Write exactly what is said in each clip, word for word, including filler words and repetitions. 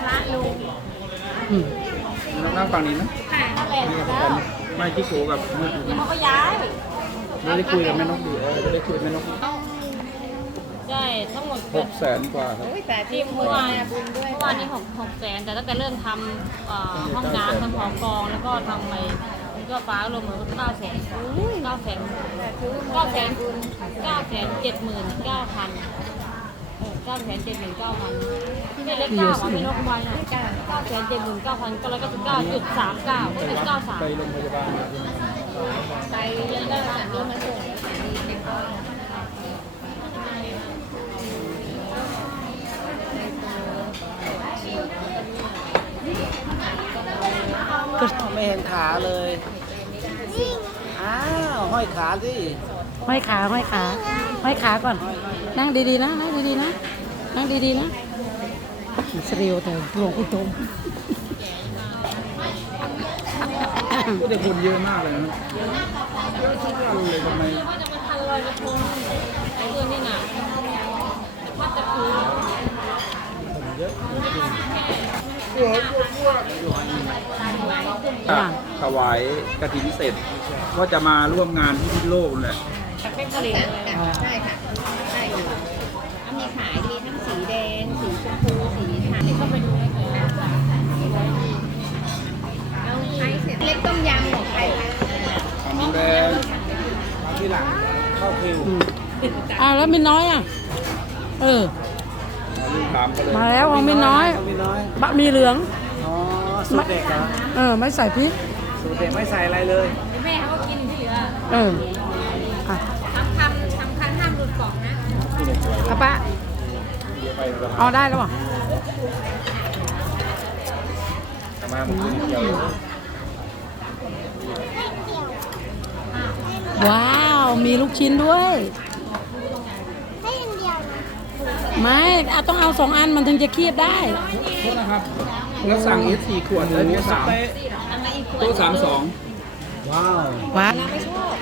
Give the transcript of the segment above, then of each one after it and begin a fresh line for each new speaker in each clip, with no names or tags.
ระลุง
อืม
นั่งฝั่งนี้นะ
ค่ะนั่นแหละแล้ว
ไม่ที่โกกับมือถือ
เขาก็ย้าย
ไม่ได้คุยกับแม่นกอยู่เออไม่ได้คุยกับแม่นก
ใช่ทั้งหมด
หกแสนกว่าครับ
แต่ที่เมื่อวานเมื่อวานนี้หกหกแสนแต่ตั้งแต่เริ่มทำเอ่อห้องน้ำทำหอกองแล้วก็ทำไปก็ฟ้าลมเหมือนเก้าแสนเก้าแสนเก้าแสนเก้าแสนเจ็ดหมื่นเก้าพันเก้าแสนเจ็ดหมื่นเก้าพันที่ไม่เล็กเก้าอ่ะไม่ลดไว้นะเก้าแสนเจ็ดหมื่นเก้าพันก็ร้อยเก้าสิบเก้าจุดสามเก้าจุดเก้าสาม
ไปโรงพยาบาลมา
ไปยังได้สารดีมาส่ง
ไม่เห็นขาเลยอ้าวห้อยขาสิ
ห้อยขาห้อยขาห้อยขาก่อน นั่งดีๆนะนั่งดีๆนะนั่งดีๆนะสเรียวแต่หลวงอุตม
ก็แต่คนเยอะมากเลยนะเยอะทุกวันเลยทำไม
ว่าจะมาทันลอยกระทงไอ้เรื่องนี่น่ะว่าจะคือ
ถวายกฐินเสร็จก็จะมาร่วมงานที่พิษณุโลกนั่นแหละ
จะเป็นกะหรี่เลย
ใช่ค่ะใช่อยู่แล้วมีขายมีทั้งสีแดง สีชมพู สีขาว
นี่ก็ไปดูให้เลย
เอาไข่เสร็จเล็กต้มยำของไข่ค่ะ
ทำแดง
ที่หลังเข้าคิว
อ้าวแล้วมินน้อยอ่ะเออ
ลืมถามก็เลย
มาแล้วของมินน้อย
มีน้อย
บะหมี่เหลือง
อ๋อสูตรเด็กเหรอ
เออไม่ใส่พริก
สูตรเด็กไม่ใส่อะไรเลย
แม่เขาก็กินที่เหลือ
เอออ่ะ
ทำทำทำคันห้ามหลุดกล่องนะ
เอาปะเอาได้แล้วเหรอ
มาหมดเลยเดียว
ว้าวมีลูกชิ้นด้วยไม่เอาต้องเอาสองอันมันถึงจะเคียบได้
โทษนะครับแล้วสั่งเอสสี่ขวดแล้วเนี่ยสามโต๊ะสามสอง
ว้าว
ว้าว
ชาม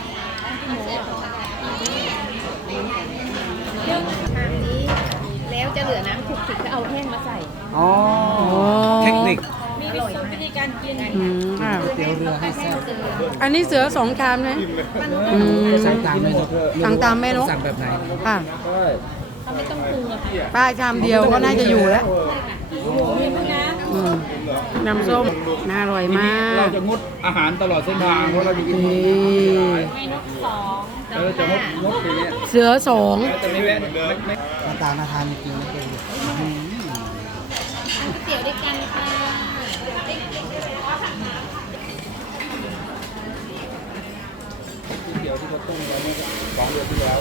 นี้แล้วจะเหลือน้ำขุกขิกก็เอาแห้งมาใส่
อ๋อ
โอ้
เทคนิค
มีวิธีการกิน
อืมอ่ะ
เตี๋ยวเรือให้แซ่บ
อันนี้เสือสองชามไหมอืม
สั่งตามเมนู
สั่งตามเมนู
สั่งแบบไหน
ค่ะ
ใช่
เขาไม่ต้องปรุงอะค่ะ
ป้าชามเดียวก็น่าจะอยู่แล้ว
มีพวกน้
อืมน้ำส้มน่าอร่อยมา
เรา
ก
จะงดอาหารตลอดเส้นทางเพราะเราจะกิน
นี่
ำให้นกสอง
เราจะงดงดอย่างเงี้ย
เสือสอง
แต่ไม่แวะไม่ไม่
หน้าตาน่าทานจริงๆนะเกลือ
เตี๋ยวด้วยกันค่ะ
เดี๋ยวที่เขาต้มไว้เนี่ยสองเดือนที่แล้ว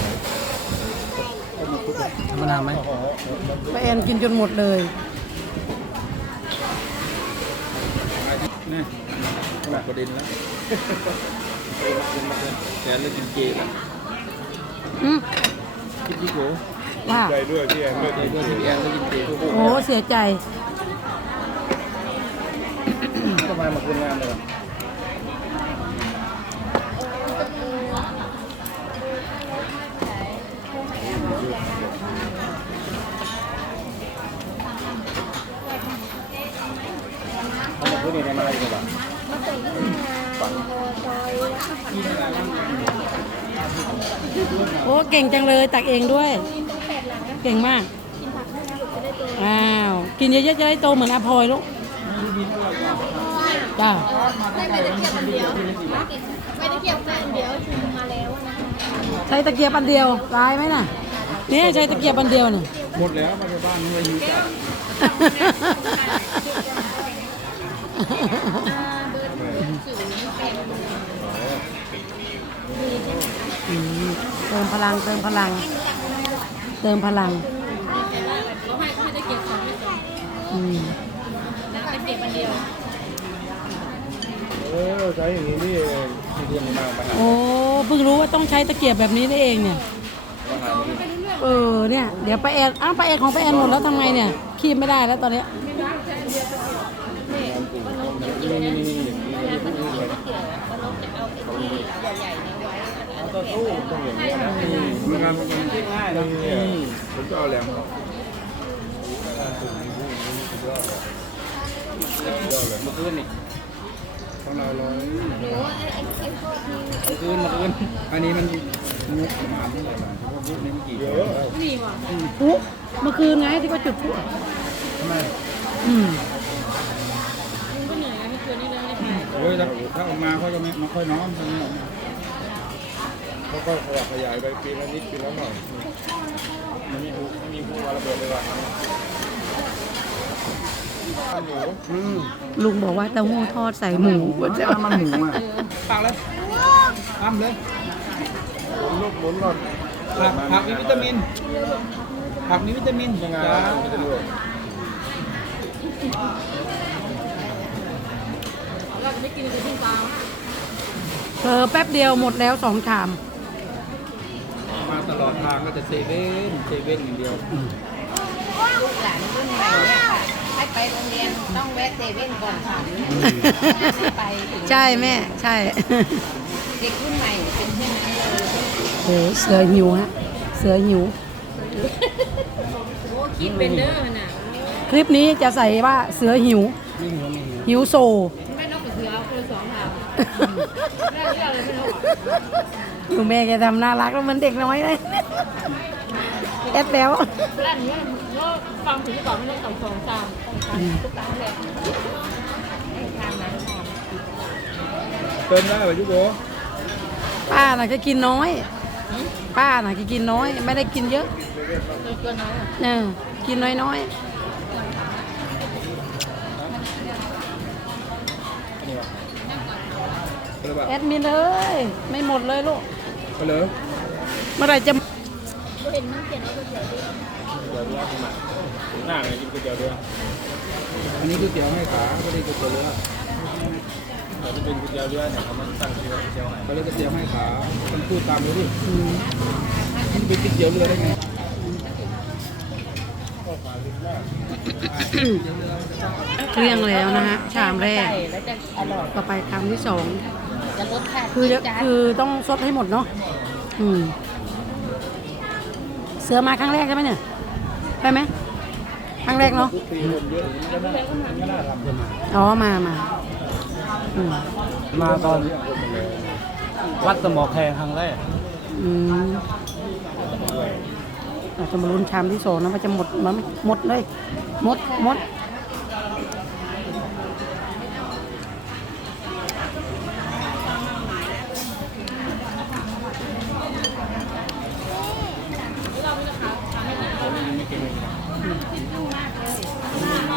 ธรรมดาไหม
ป้าแอนกินจนหมดเลย
นี่หนักประเด็นแล้วแสนเลยกินเจแล้ว
อืม
คิดพี่โก
ว่า
ใจด้วยพี่แอนด้วยใจด้วยพี่แอนแล้วกินเจทุกคน
โอ้เสียใจ
ทำไมมาคุณงานเลย เขามาพูดในในมาอะไรกันบ้าง
โอ้เก่งจังเลยตักเองด้วย เก่งมากอ้าวกินเยอะๆจะได้โตเหมือนอาพลอยลูกจ้า
ไม่ไปตะเกียบอันเดียวไม่ตะเกียบแค่อันเดียวชิมมาแล้วนะ
ใช้ตะเกียบอันเดียวร้ายไหมน่ะเนี่ยใช้ตะเกียบอันเดียวนี่
หมดแล้วมาที่บ้านเลยหิวจัด
อืมเติมพลังเติมพลัง เติมพลัง
เขาให้ให้ตะเกียบสองไม่สอง
อืม
แล้วตะเกียบอันเดียว
เออใช้อย่างนี้นี่เองที่เรียนมามาหา
โอ้เพิ่งรู้ว่าต้องใช้ตะเกียบแบบนี้นี่เองเนี่ย
มาหาที่
เออเนี่ยเดี๋ยวป้าแอนอ้าวป้าแอนของป้าแอนหมดแล้วทำไงเนี่ยคีบไม่ได้แล้วตอนเนี้ย
นี่นี่นี่นี่อย่างนี้เลย
ตัวตู้
ต้องอย่างนี้นะนี่มันงานมันง่ายนะนี่ผมจะเอาแหลมเขามื่อคืนนี่ของเราร้อย
หรือว่าไอ้ไอ้ไอ้พวกนี้
เมื่อคืนเมื่อคืนอันนี้มันงบประมาณเท่าไหร่บ้างเพราะว่าพวกนี้มันกี่เยอะ
มีว่ะ
ปุ๊เมื่อคืนไงที่ว่าจุดปุ๊
ทำไม
อืม
ลุงก็เหนื่อยไงเมื่อคืนนี้เลยไม่ได้ถ่าย
โอ้ยถ้าถ้าออกมาเขาจะไม่ไม่ค่อยน้อมตรงนี้
เขาก็ขยับขยายไปปีละนิดปีละหน่อยมันมีหูไม่มีหูวาระเบิดเลยว่ะข้าวหมู
อืม
ลุงบอกว่าเต้าหู้ทอดใส่หมู
มันจะมันหมูอ่ะปากเลยอ้ำเลย
หมุนลูกหมุนก่อน
ผักผักมีวิตามิน ผักมีวิตามิน
ยังไง
จ้า
มันจะรู้
เราจะไม่กินกับที่ปลา
เออแป๊บเดียวหมดแล้วสองชาม
มาตลอดทางก็จะเซเว่นเซเว่นอย่างเดียว
ลูกหลานรุ่นใหม่เนี่ยค่ะให้ไปโรงเรียนต้องแวะเซเว่นก่อนค่ะไม่ไปถึง
ใช่แม่ใช่
เด็กรุ่นใหม่เป็นเช่นนั้นเลย
โอ้เสือหิวฮะเสือหิว
โอ้คิดเป็นเด้อมันน่ะ
คลิปนี้จะใส่ว่าเสือหิว
ไม่หิวไม่หิว
หิวโซ
ไม่นกกับเสือเอาคนละสองทางได้เรื่องเลยไม่นก
ดูแม่แกทำน่ารักแล้วเหมือนเด็กน้อยเลยแอดแล้ว
ร้านนี้ก็ฟังถึงที่ก่อนไม่ต้องต่ำสองทางทุกร้านเลย
ให้ทานนั้นค่ะ
เติมได้ป่ะยุโบ
ป้าน่ะก็กินน้อย ป้าน่ะก็กินน้อย ไม่ได้กินเยอะ
เกินน้อย
เออกินน้อย
ไปเลยป่ะ
ๆแอดมินเลย ไม่หมดเลยลูก
ไปเลย
เมื่อไหรจะ
เห็นมันเขียนว่าก๋วยเตี๋ยวด้วย
เดี๋ยวเรือขึ้นมาหน้าไงกินก๋วยเตี๋ยวเรือ
อันนี้ก๋วยเตี๋ยวให้ขาไม่ได้ก๋วยเตี๋ยวเรือ
เดี๋ยวจะเป็นก๋วยเตี๋ยวเรือเนี่ยเขามันตั้งชื่อว่าก๋วยเตี๋ยวไหน
เขาเรียกก๋วยเตี๋ยวให้ขาต้องพูดตามเลยดิ
อืม
มันเป็นก๋วยเตี๋ยวเรือได้ไง
เกลี้ยงแล้วนะฮะ ชามแรก
ใส่แล้วจะอร่อย
ต่อไปชามที่สอง
จะรสชาติ
คือ
จี๊ดจ๊าด
คือต้องซดให้หมดเนาะอืม เสือมาครั้งแรกใช่ไหมเนี่ยใช่ไหมครั้งแรกเนาะ
ทุกปีคนเยอะอย่างนี้ก็น่าก็น่าทำขึ้นมา
อ๋อมามาอืม
มาตอนวัดสมอแพงครั้งแรก
อืมเราจะมาลุ้นชามที่สองนะว่าจะหมดมั้ยหมดเลยหมดหมด
ม